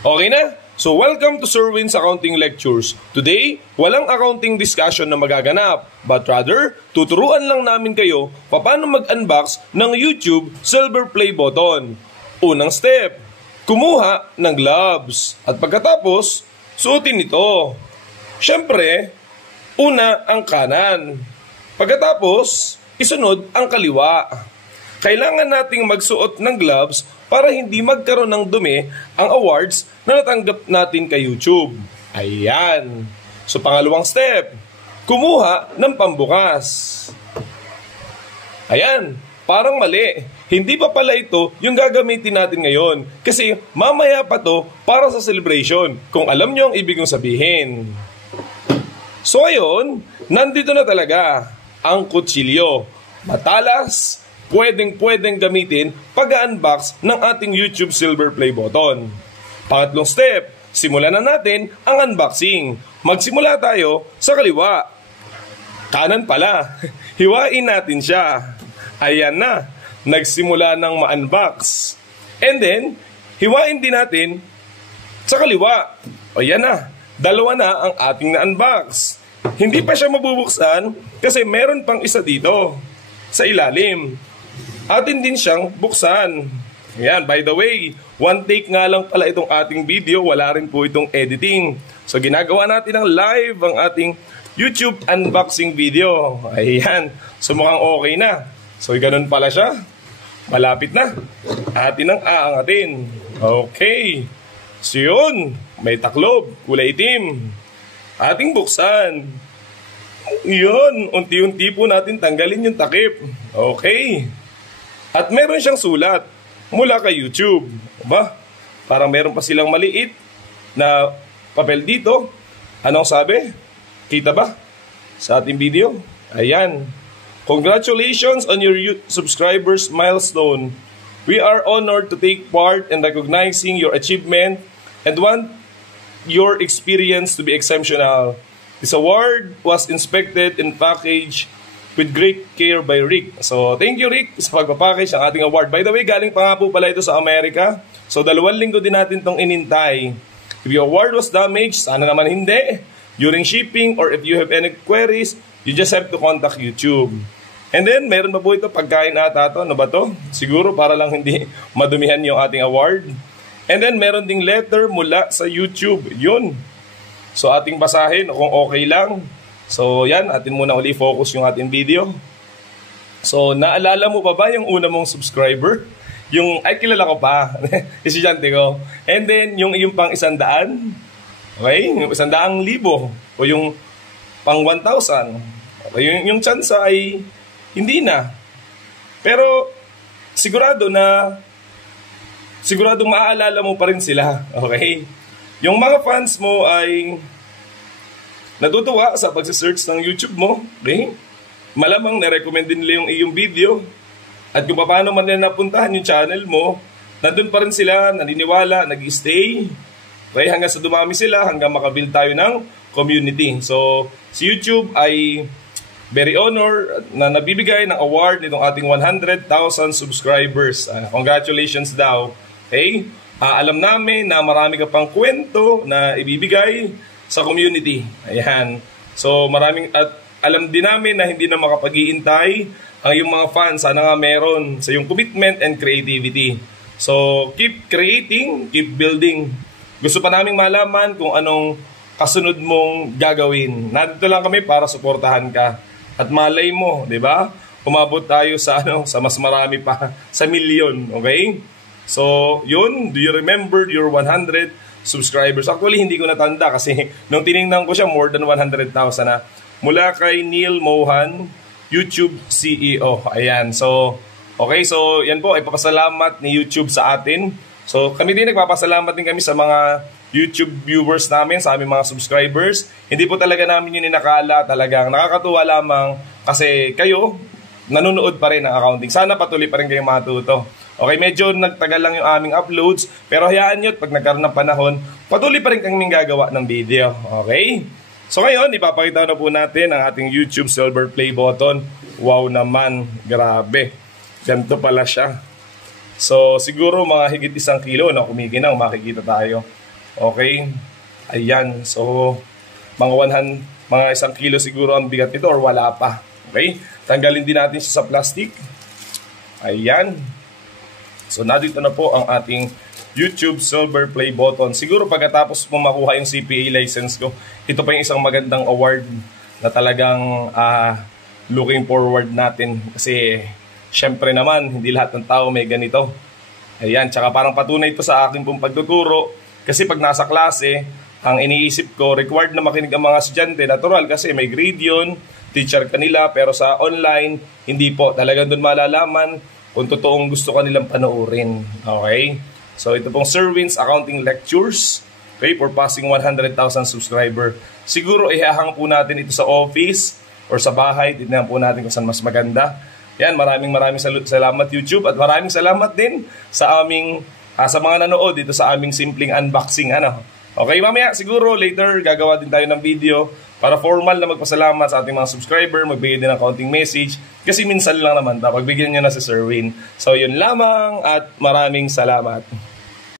Okay na? So welcome to Sir Win's Accounting Lectures. Today, walang accounting discussion na magaganap, but rather, tuturuan lang namin kayo paano mag-unbox ng YouTube Silver Play button. Unang step, kumuha ng gloves. At pagkatapos, suotin ito. Siyempre, una ang kanan. Pagkatapos, isunod ang kaliwa. Kailangan nating magsuot ng gloves para hindi magkaroon ng dumi ang awards na natanggap natin kay YouTube. Ayan. So pangalawang step, kumuha ng pambukas. Ayan, parang mali. Hindi pa pala ito yung gagamitin natin ngayon kasi mamaya pa to para sa celebration kung alam nyo ang ibig kong sabihin. So ayun, nandito na talaga ang kutsilyo. Matalas, pwedeng gamitin pag-unbox ng ating YouTube Silver Play button. Pangatlong step, simulan na natin ang unboxing. Magsimula tayo sa kaliwa. Kanan pala. Hiwain natin siya. Ayan na, nagsimula ng ma-unbox. And then, hiwain din natin sa kaliwa. Ayan na, dalawa na ang ating na-unbox. Hindi pa siya mabubuksan kasi meron pang isa dito sa ilalim. Atin din siyang buksan. Ayan, by the way, one take nga lang pala itong ating video, wala rin po itong editing. So ginagawa natin ng live ang ating YouTube unboxing video. Ayan, so mukhang okay na. So ganun pala siya. Malapit na. Atin ang aangatin. Okay. So yun, may taklob, kulay itim. Ating buksan. Yun, unti-unti po natin tanggalin yung takip. Okay. At meron siyang sulat mula kay YouTube. Aba, parang meron pa silang maliit na papel dito. Anong sabi? Kita ba sa ating video? Ayan. Congratulations on your subscribers milestone. We are honored to take part in recognizing your achievement and want your experience to be exceptional. This award was inspected and packaged with great care by Rick. So, thank you Rick sa pagpapackage ng ating award. By the way, galing pa nga po pala ito sa Amerika. So, 2 linggo din natin itong inintay. If your award was damaged, sana naman hindi. During shipping or if you have any queries, you just have to contact YouTube. And then, meron pa po ito pagkain ata ito. Ano ba ito? Siguro para lang hindi madumihan yung ating award. And then, meron ding letter mula sa YouTube. Yun. So, ating basahin kung okay lang. So, yan. Atin muna uli focus yung ating video. So, naalala mo pa ba yung una mong subscriber? Yung, ay, kilala ko pa. Estudyante ko. And then, yung pang 100. Okay? Yung 100,000. O yung pang 1,000. Okay? Yung chance ay hindi na. Pero, sigurado maaalala mo pa rin sila. Okay? Yung mga fans mo ay natutuwa sa pagsisearch ng YouTube mo. Okay? Malamang na-recommend din nila yung iyong video. At kung paano man nila napuntahan yung channel mo, nandun pa rin sila, naniniwala, nag-stay. Okay? Hanggang sa dumami sila, hanggang makabuild tayo ng community. So, si YouTube ay very honored na nabibigay ng award nitong ating 100,000 subscribers. Congratulations daw. Okay? Alam namin na marami ka pang kwento na ibibigay sa community. Ayan. So at alam din namin na hindi na makapag-iintay ang iyong mga fans. Sana nga meron sa iyong commitment and creativity. So keep creating, keep building. Gusto pa naming malaman kung anong kasunod mong gagawin. Nandito lang kami para suportahan ka. At malay mo, 'di ba? Umabot tayo sa sa mas marami pa, sa milyon, okay? So, yun, do you remember your 100 subscribers? Actually, hindi ko natanda kasi nung tinignan ko siya, more than 100,000 na. Mula kay Neil Mohan, YouTube CEO. Ayan, so, okay, so yan po, ipapasalamat ni YouTube sa atin. So, kami din nagpapasalamat din kami sa mga YouTube viewers namin, sa aming mga subscribers. Hindi po talaga namin yun inakala, talagang nakakatuwa lamang kasi kayo, nanonood pa rin ng accounting. Sana patuloy pa rin kayo matuto. Okay, medyo nagtagal lang yung aming uploads, pero hayaan nyo, pag nagkaroon ng panahon, patuloy pa rin kaming gagawa ng video. Okay? So ngayon, ipapakita na po natin ang ating YouTube Silver Play button. Wow naman, grabe. Ganito pala siya. So siguro mga higit 1 kilo na kumikinaw, makikita tayo. Okay? Ayan. So, mga 1 kilo siguro ang bigat nito or wala pa. Okay? Tanggalin din natin siya sa plastic. Ayan. So, nandito na po ang ating YouTube Silver Play button. Siguro pagkatapos mo makuha yung CPA license ko, ito pa yung isang magandang award na talagang looking forward natin. Kasi, syempre naman, hindi lahat ng tao may ganito. Ayan, tsaka parang patunay ito sa akin pong pagtuturo. Kasi pag nasa klase, ang iniisip ko, required na makinig ang mga estudyante. Natural kasi may grade yun, teacher kanila. Pero sa online, hindi po. Talagang doon malalaman kung totoong gusto kanilang panoorin. Okay? So ito pong Sir Wins Accounting Lectures. Okay, for passing 100,000 subscriber. Siguro ihahang po natin ito sa office or sa bahay. Tignan po natin kung saan mas maganda. Yan, maraming salamat YouTube at maraming salamat din sa aming sa mga nanood dito sa aming simpleng unboxing. Okay, mamaya siguro later gagawa din tayo ng video para formal na magpasalamat sa ating mga subscriber, magbigay din ng counting message kasi minsan lang naman pagbigyan nyo na si Sir Win. So yun lamang at maraming salamat.